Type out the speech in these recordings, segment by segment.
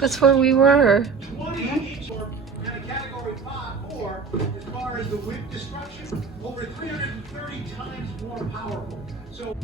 That's where we were. 20 each or in a category 5, or as far as the wind destruction, over 330 times more powerful. So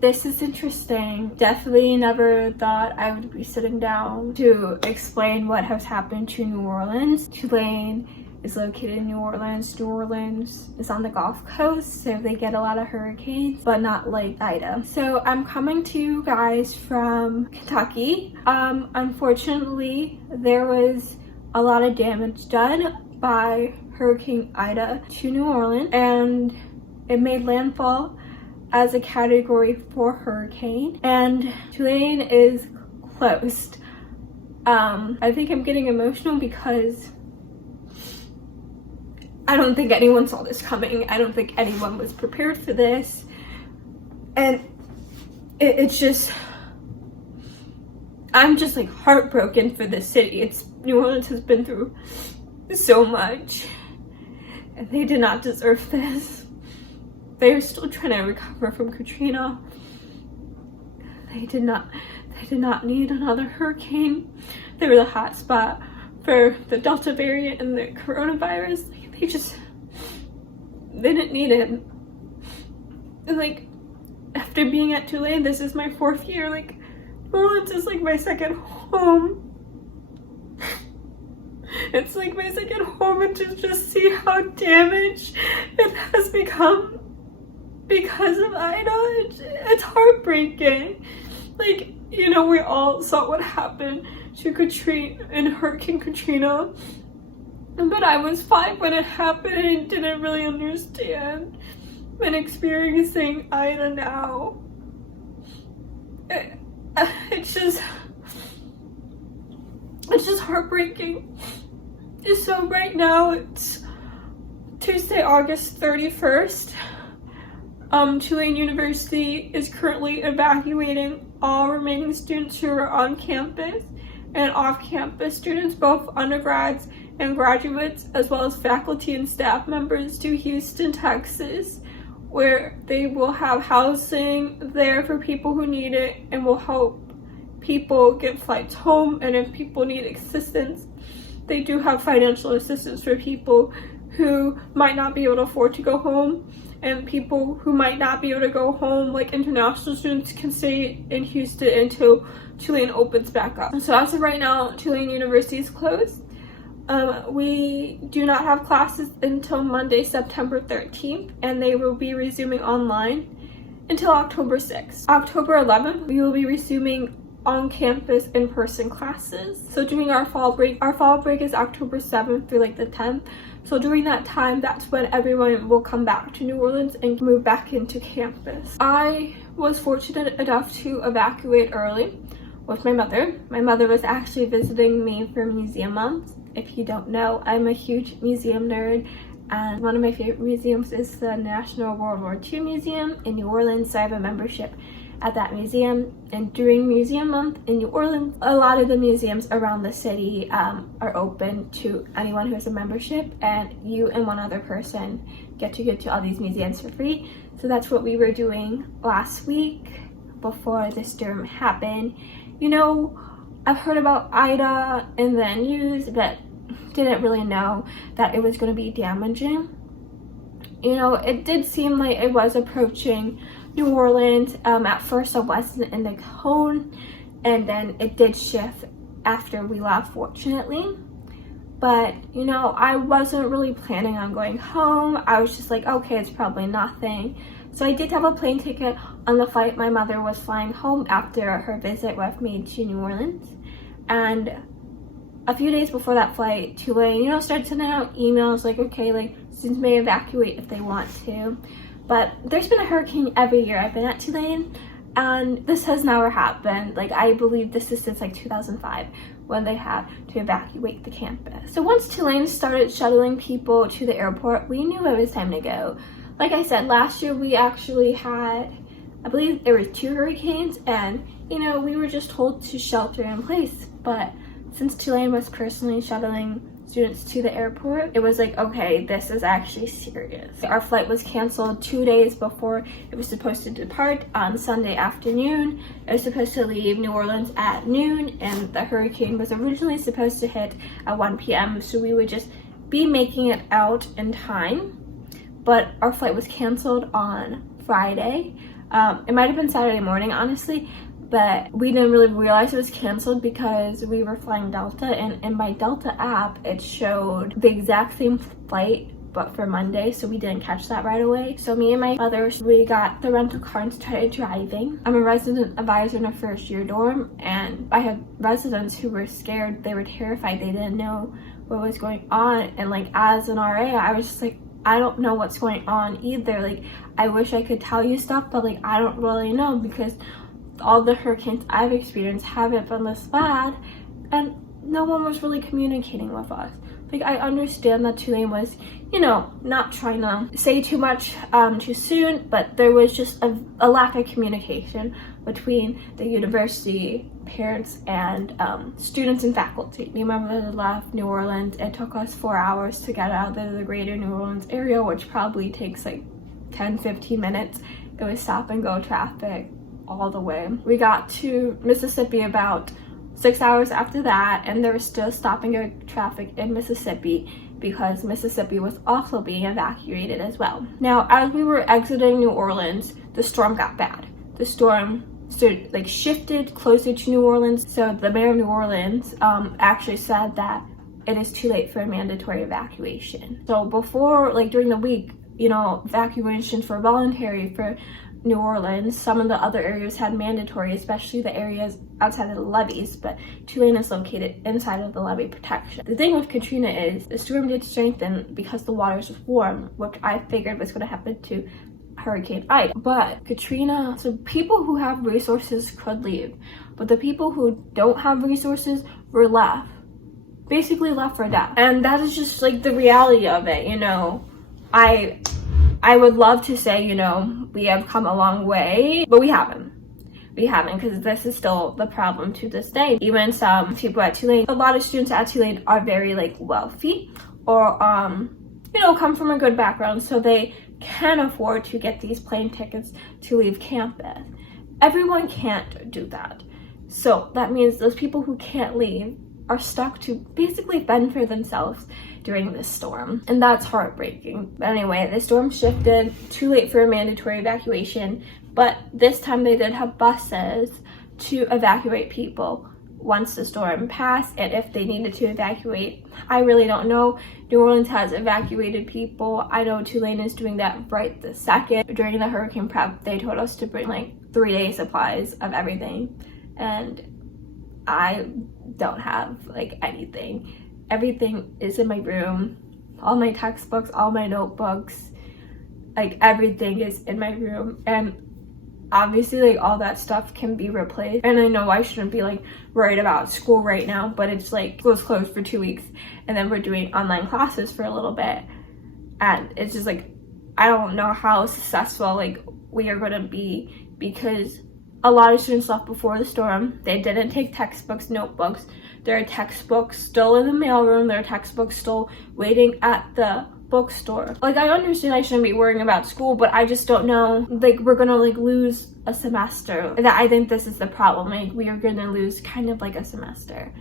this is interesting. Definitely never thought I would be sitting down to explain what has happened to New Orleans. Tulane is located in New Orleans. New Orleans is on the Gulf Coast, so they get a lot of hurricanes, but not like Ida. So I'm coming to you guys from Kentucky. Unfortunately, there was a lot of damage done by Hurricane Ida to New Orleans, and it made landfall as a category 4 hurricane, and Tulane is closed. I think I'm getting emotional because I don't think anyone saw this coming. I don't think anyone was prepared for this, and it's just, I'm just like heartbroken for this city. New Orleans has been through so much, and they did not deserve this. They are still trying to recover from Katrina. They did not need another hurricane. They were the hot spot for the Delta variant and the coronavirus. They didn't need it. And like, after being at Tulane, this is my 4th year. Like, New Orleans is like my second home. It's like my second home, and to just see how damaged it has become because of Ida, it's heartbreaking. Like, you know, we all saw what happened to Katrina and Hurricane Katrina, but I was 5 when it happened and didn't really understand. And experiencing Ida now, it's just heartbreaking. So right now it's Tuesday, August 31st. Tulane University is currently evacuating all remaining students who are on campus and off-campus students, both undergrads and graduates, as well as faculty and staff members, to Houston, Texas, where they will have housing there for people who need it and will help people get flights home. And if people need assistance, they do have financial assistance for people who might not be able to afford to go home, and people who might not be able to go home, like international students, can stay in Houston until Tulane opens back up. So as of right now, Tulane University is closed. We do not have classes until Monday, September 13th, and they will be resuming online until October 6th. October 11th, we will be resuming on-campus in-person classes. So during our fall break is October 7th through like the 10th. So during that time, that's when everyone will come back to New Orleans and move back into campus. I was fortunate enough to evacuate early with my mother. My mother was actually visiting me for Museum Month. If you don't know, I'm a huge museum nerd, and one of my favorite museums is the National World War II Museum in New Orleans, so I have a membership at that museum. And during Museum Month in New Orleans, a lot of the museums around the city are open to anyone who has a membership, and you and one other person get to go to all these museums for free. So that's what we were doing last week before the storm happened. You know, I've heard about Ida in the news, but didn't really know that it was going to be damaging. You know, it did seem like it was approaching New Orleans. At first I wasn't in the cone, and then it did shift after we left, fortunately. But you know, I wasn't really planning on going home. I was just like, okay, it's probably nothing. So I did have a plane ticket on the flight my mother was flying home after her visit with me to New Orleans. And a few days before that flight, Tulane, you know, started sending out emails like, okay, like, students may evacuate if they want to. But there's been a hurricane every year I've been at Tulane, and this has never happened. Like, I believe this is since like 2005 when they had to evacuate the campus. So once Tulane started shuttling people to the airport, we knew it was time to go. Like I said, last year we actually had, I believe there were 2 hurricanes, and you know, we were just told to shelter in place. But since Tulane was personally shuttling students to the airport, it was like, okay, this is actually serious. Our flight was canceled 2 days before it was supposed to depart on Sunday afternoon. It was supposed to leave New Orleans at noon, and the hurricane was originally supposed to hit at 1 p.m. so we would just be making it out in time. But our flight was canceled on Friday. It might have been Saturday morning, honestly, but we didn't really realize it was canceled because we were flying Delta, and in my Delta app it showed the exact same flight but for Monday, so we didn't catch that right away. So me and my brothers, we got the rental car and started driving. I'm a resident advisor in a first year dorm, and I had residents who were scared. They were terrified. They didn't know what was going on, and like as an RA, I was just like, I don't know what's going on either. Like, I wish I could tell you stuff, but like I don't really know because all the hurricanes I've experienced haven't been this bad, and no one was really communicating with us. Like, I understand that Tulane was, you know, not trying to say too much too soon, but there was just a lack of communication between the university, parents, and students and faculty. Me and my brother left New Orleans. It took us 4 hours to get out of the greater New Orleans area, which probably takes like 10-15 minutes. It was stop and go traffic all the way. We got to Mississippi about 6 hours after that, and there was still stop and go traffic in Mississippi because Mississippi was also being evacuated as well. Now, as we were exiting New Orleans, the storm got bad. The storm shifted closer to New Orleans, so the mayor of New Orleans actually said that it is too late for a mandatory evacuation. So before, like during the week, you know, evacuations were voluntary for New Orleans. Some of the other areas had mandatory, especially the areas outside of the levees, but Tulane is located inside of the levee protection. The thing with Katrina is the storm did strengthen because the waters was warm, which I figured was going to happen to Hurricane Ida. But Katrina, so people who have resources could leave, but the people who don't have resources were basically left for death. And that is just like the reality of it, you know. I would love to say, you know, we have come a long way, but we haven't. We haven't, because this is still the problem to this day. Even some people at Tulane, a lot of students at Tulane are very like wealthy or, you know, come from a good background, so they can afford to get these plane tickets to leave campus. Everyone can't do that. So that means those people who can't leave are stuck to basically fend for themselves during this storm, and that's heartbreaking. But anyway, the storm shifted, too late for a mandatory evacuation, but this time they did have buses to evacuate people once the storm passed, and if they needed to evacuate, I really don't know. New Orleans has evacuated people. I know Tulane is doing that right this second. During the hurricane prep, they told us to bring like 3-day supplies of everything, and I don't have like anything. Everything is in my room. All my textbooks, all my notebooks, like everything is in my room. And obviously like all that stuff can be replaced. And I know I shouldn't be like worried about school right now, but it's like school's closed for 2 weeks and then we're doing online classes for a little bit. And it's just like, I don't know how successful like we are gonna be, because a lot of students left before the storm. They didn't take textbooks, notebooks. There are textbooks still in the mailroom. There are textbooks still waiting at the bookstore. Like, I understand I shouldn't be worrying about school, but I just don't know. Like, we're gonna like lose a semester. I think this is the problem. Like, we are gonna lose kind of like a semester.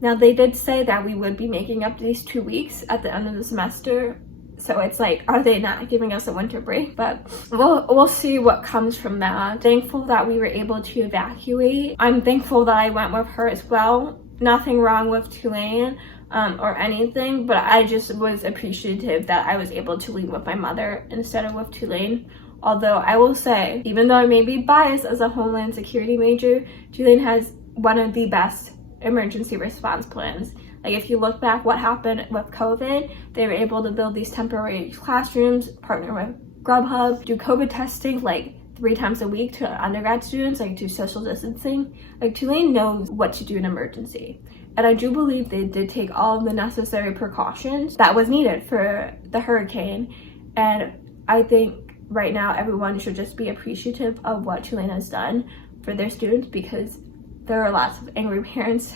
Now, they did say that we would be making up these 2 weeks at the end of the semester. So it's like, are they not giving us a winter break? But we'll see what comes from that. Thankful that we were able to evacuate. I'm thankful that I went with her as well. Nothing wrong with Tulane or anything, but I just was appreciative that I was able to leave with my mother instead of with Tulane. Although I will say, even though I may be biased as a Homeland Security major, Tulane has one of the best emergency response plans. Like, if you look back what happened with COVID, they were able to build these temporary classrooms, partner with Grubhub, do COVID testing like 3 times a week to undergrad students, like do social distancing. Like, Tulane knows what to do in emergency. And I do believe they did take all of the necessary precautions that was needed for the hurricane. And I think right now everyone should just be appreciative of what Tulane has done for their students, because there are lots of angry parents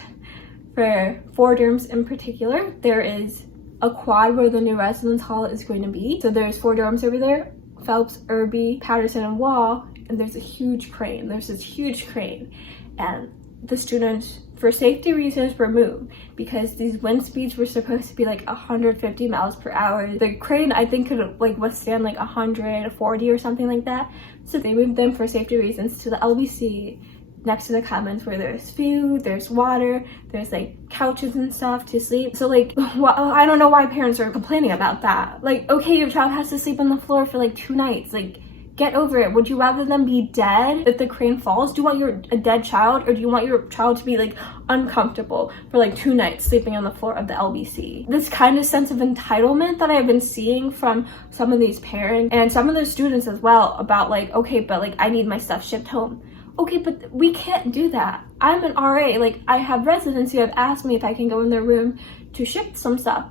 for 4 dorms in particular. There is a quad where the new residence hall is going to be. So there's 4 dorms over there, Phelps, Irby, Patterson, and Wall, and there's a huge crane. There's this huge crane, and the students, for safety reasons, were moved because these wind speeds were supposed to be like 150 miles per hour. The crane, I think, could like withstand like 140 or something like that. So they moved them for safety reasons to the LBC next to the commons, where there's food, there's water, there's like couches and stuff to sleep. So like, I don't know why parents are complaining about that. Like, okay, your child has to sleep on the floor for like 2 nights. Like, get over it. Would you rather them be dead if the crane falls? Do you want a dead child, or do you want your child to be like uncomfortable for like 2 nights sleeping on the floor of the LBC? This kind of sense of entitlement that I've been seeing from some of these parents and some of the students as well, about like, okay, but like I need my stuff shipped home. Okay, but we can't do that. I'm an RA. Like, I have residents who have asked me if I can go in their room to ship some stuff.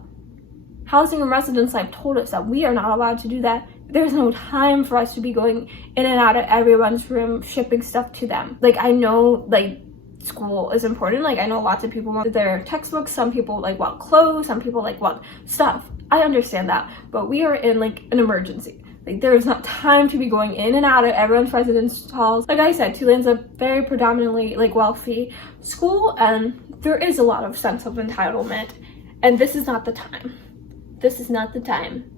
Housing and Residence Life told us that we are not allowed to do that. There's no time for us to be going in and out of everyone's room shipping stuff to them. Like, I know like school is important. Like, I know lots of people want their textbooks, some people like want clothes, some people like want stuff. I understand that, but we are in like an emergency. Like, there is not time to be going in and out of everyone's residence halls. Like I said, Tulane's a very predominantly like wealthy school, and there is a lot of sense of entitlement, and this is not the time. This is not the time.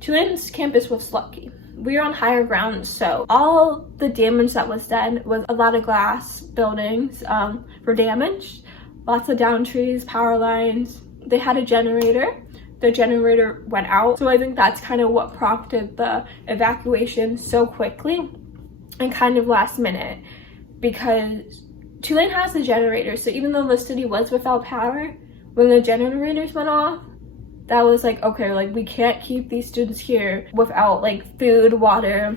Tulane's campus was lucky. We are on higher ground, so all the damage that was done was a lot of glass buildings were damaged, lots of downed trees, power lines. They had a generator. The generator went out, so I think that's kind of what prompted the evacuation so quickly and kind of last minute, because Tulane has a generator. So even though the city was without power, when the generators went off, that was like, okay, like we can't keep these students here without like food, water,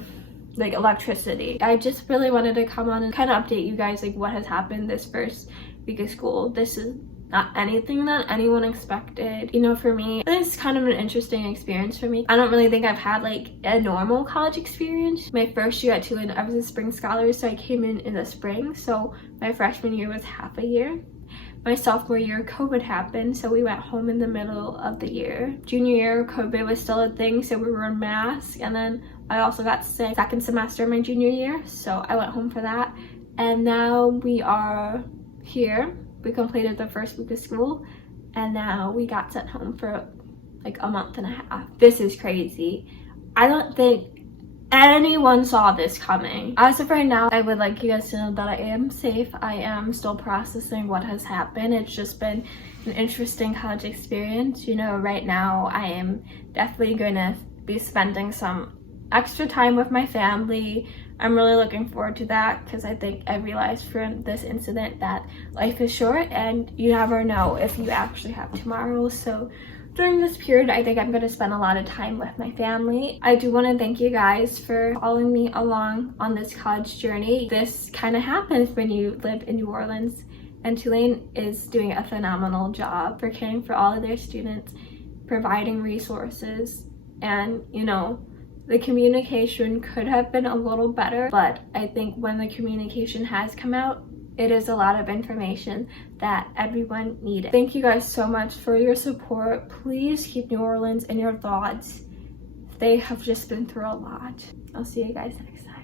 like electricity. I just really wanted to come on and kind of update you guys like what has happened this first week of school. This is not anything that anyone expected. You know, for me, it's kind of an interesting experience for me. I don't really think I've had like a normal college experience. My first year at Tulane, I was a spring scholar, so I came in the spring. So my freshman year was half a year. My sophomore year, COVID happened, so we went home in the middle of the year. Junior year, COVID was still a thing, so we were in masks. And then I also got sick second semester of my junior year, so I went home for that. And now we are here. We completed the first week of school, and now we got sent home for like a month and a half. This is crazy. I don't think anyone saw this coming. As of right now, I would like you guys to know that I am safe. I am still processing what has happened. It's just been an interesting college experience. You know, right now I am definitely going to be spending some extra time with my family. I'm really looking forward to that, because I think I realized from this incident that life is short and you never know if you actually have tomorrow. So during this period, I think I'm going to spend a lot of time with my family. I do want to thank you guys for following me along on this college journey. This kind of happens when you live in New Orleans, and Tulane is doing a phenomenal job for caring for all of their students, providing resources, and you know, the communication could have been a little better, but I think when the communication has come out, it is a lot of information that everyone needed. Thank you guys so much for your support. Please keep New Orleans in your thoughts. They have just been through a lot. I'll see you guys next time.